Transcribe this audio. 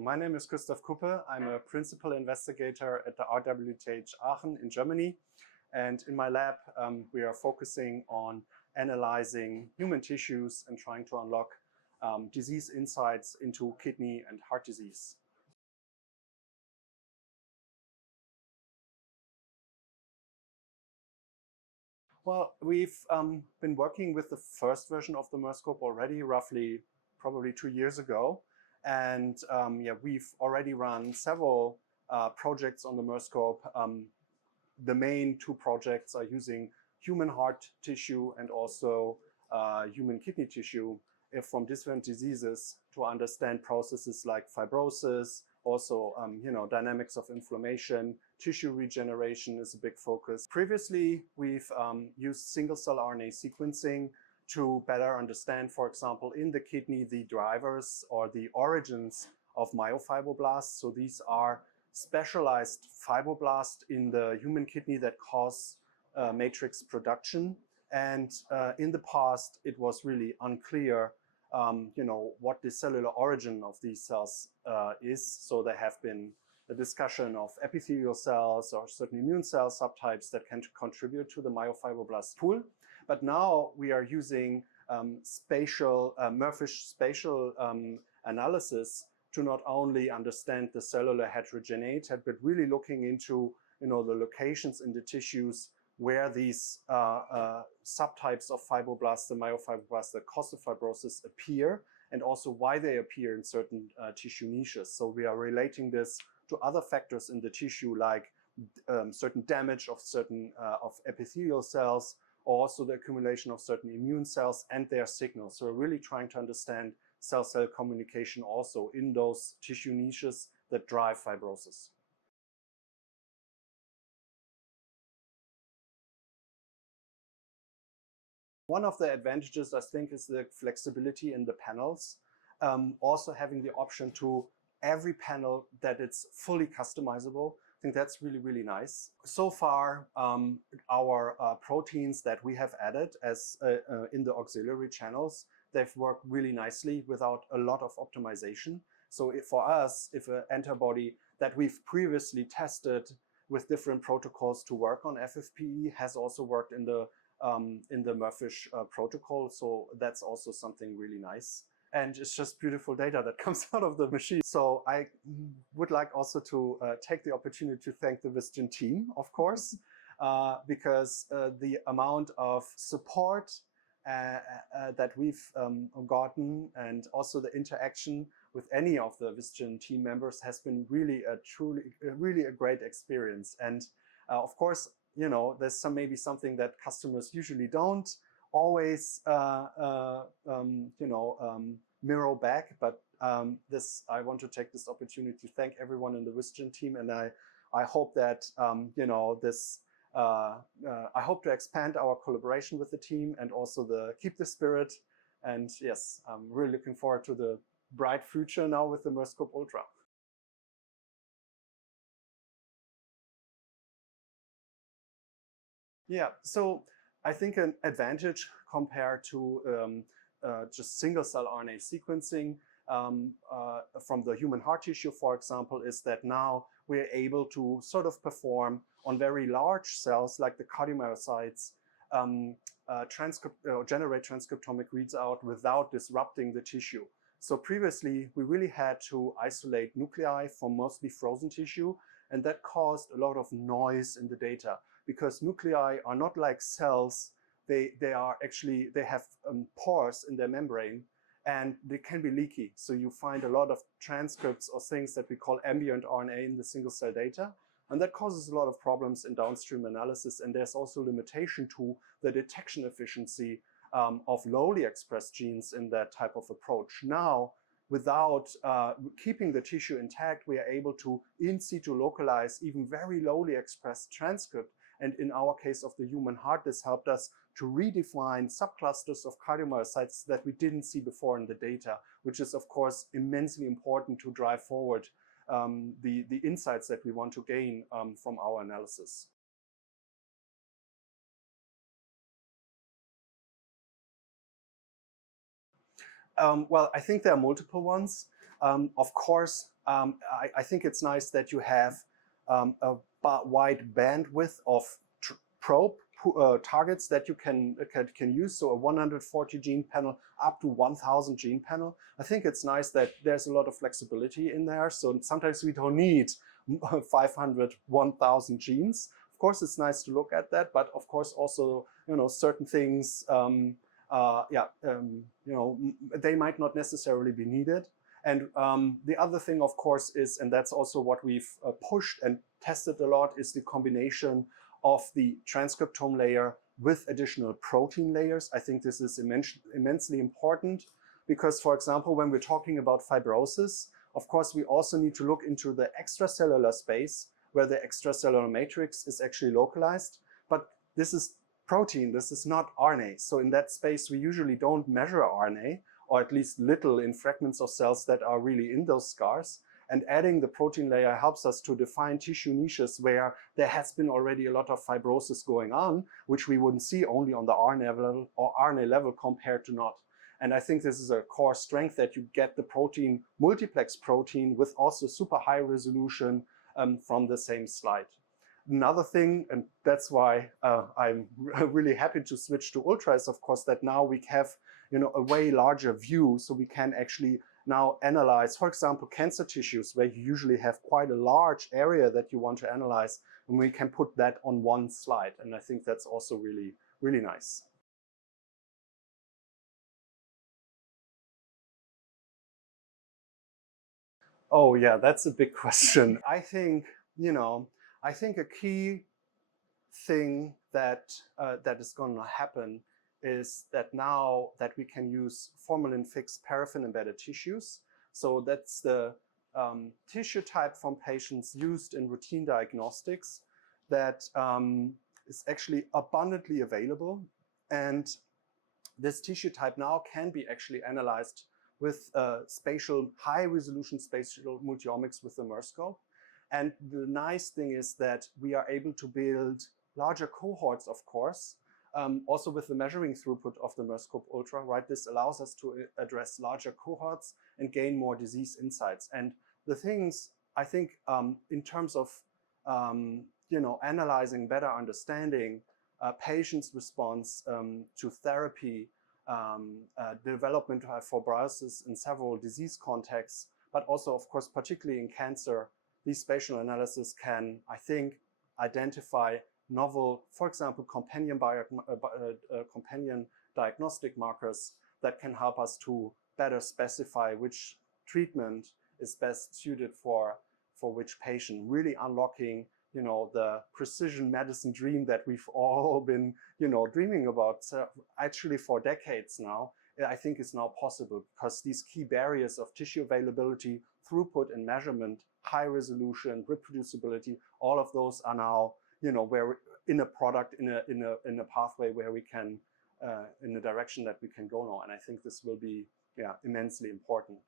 My name is Christoph Kuppe. I'm a principal investigator at the RWTH Aachen in Germany. And in my lab, we are focusing on analyzing human tissues and trying to unlock disease insights into kidney and heart disease. Well, we've been working with the first version of the MERSCOPE already, probably 2 years ago. And we've already run several projects on the MERSCOPE. The main two projects are using human heart tissue and also human kidney tissue from different diseases to understand processes like fibrosis, also dynamics of inflammation. Tissue regeneration is a big focus. Previously, we've used single-cell RNA sequencing to better understand, for example, in the kidney, the drivers or the origins of myofibroblasts. So these are specialized fibroblasts in the human kidney that cause matrix production. And in the past, it was really unclear what the cellular origin of these cells is. So there have been a discussion of epithelial cells or certain immune cell subtypes that can contribute to the myofibroblast pool. But now we are using Murphy spatial analysis to not only understand the cellular heterogeneity, but really looking into the locations in the tissues where these subtypes of fibroblasts, the myofibroblasts that cause the fibrosis, appear, and also why they appear in certain tissue niches. So we are relating this to other factors in the tissue, like certain damage of certain of epithelial cells, or also the accumulation of certain immune cells and their signals. So we're really trying to understand cell-cell communication also in those tissue niches that drive fibrosis. One of the advantages, I think, is the flexibility in the panels. Also having the option to every panel that it's fully customizable. I think that's really, really nice. So far, our proteins that we have added as in the auxiliary channels, they've worked really nicely without a lot of optimization. So for us, if an antibody that we've previously tested with different protocols to work on FFPE has also worked in the Murphish protocol, so that's also something really nice. And it's just beautiful data that comes out of the machine. So I would like also to take the opportunity to thank the Vizgen team, of course, because the amount of support that we've gotten and also the interaction with any of the Vizgen team members has been really a great experience. And of course, there's maybe something that customers usually don't always mirror back, but I want to take this opportunity to thank everyone in the Vizgen team, and I hope that I hope to expand our collaboration with the team and also keep the spirit. And yes, I'm really looking forward to the bright future now with the MERSCOPE Ultra. Yeah, so I think an advantage compared to just single-cell RNA sequencing from the human heart tissue, for example, is that now we're able to sort of perform on very large cells like the cardiomyocytes, generate transcriptomic readout without disrupting the tissue. So previously, we really had to isolate nuclei from mostly frozen tissue, and that caused a lot of noise in the data because nuclei are not like cells. They have pores in their membrane and they can be leaky. So you find a lot of transcripts or things that we call ambient RNA in the single cell data. And that causes a lot of problems in downstream analysis. And there's also limitation to the detection efficiency of lowly expressed genes in that type of approach. Now, without keeping the tissue intact, we are able to in situ localize even very lowly expressed transcript. And in our case of the human heart, this helped us to redefine subclusters of cardiomyocytes that we didn't see before in the data, which is, of course, immensely important to drive forward the insights that we want to gain from our analysis. Well, I think there are multiple ones. Of course, I think it's nice that you have a wide bandwidth of probe targets that you can use. So a 140 gene panel up to 1000 gene panel. I think it's nice that there's a lot of flexibility in there. So sometimes we don't need 500, 1000 genes. Of course, it's nice to look at that, but of course also, certain things, they might not necessarily be needed. And the other thing, of course, is, and that's also what we've pushed and tested a lot, is the combination of the transcriptome layer with additional protein layers. I think this is immensely important because, for example, when we're talking about fibrosis, of course, we also need to look into the extracellular space where the extracellular matrix is actually localized. But this is protein, this is not RNA. So in that space, we usually don't measure RNA, or at least little in fragments of cells that are really in those scars. And adding the protein layer helps us to define tissue niches where there has been already a lot of fibrosis going on, which we wouldn't see only on the RNA level compared to not. And I think this is a core strength, that you get the protein, multiplex protein, with also super high resolution from the same slide. Another thing, and that's why I'm really happy to switch to Ultra, is of course that now we have a way larger view, so we can actually now analyze, for example, cancer tissues, where you usually have quite a large area that you want to analyze, and we can put that on one slide. And I think that's also really, really nice. Oh yeah, that's a big question. I think a key thing that is going to happen is that now that we can use formalin-fixed paraffin-embedded tissues. So that's the tissue type from patients used in routine diagnostics that is actually abundantly available. And this tissue type now can be actually analyzed with spatial, high-resolution spatial multi-omics with the MERSCOPE. And the nice thing is that we are able to build larger cohorts, of course, also with the measuring throughput of the MERSCOPE Ultra, right? This allows us to address larger cohorts and gain more disease insights. And the things, I think, in terms of, analyzing, better understanding patients' response to therapy, development of fibrosis in several disease contexts, but also, of course, particularly in cancer, these spatial analysis can, I think, identify novel, for example, companion diagnostic markers that can help us to better specify which treatment is best suited for which patient, really unlocking, the precision medicine dream that we've all been, dreaming about actually for decades now. I think is now possible because these key barriers of tissue availability, throughput and measurement, high resolution, reproducibility, all of those are now, where in a product, in a pathway where we can, in the direction that we can go now. And I think this will be, immensely important.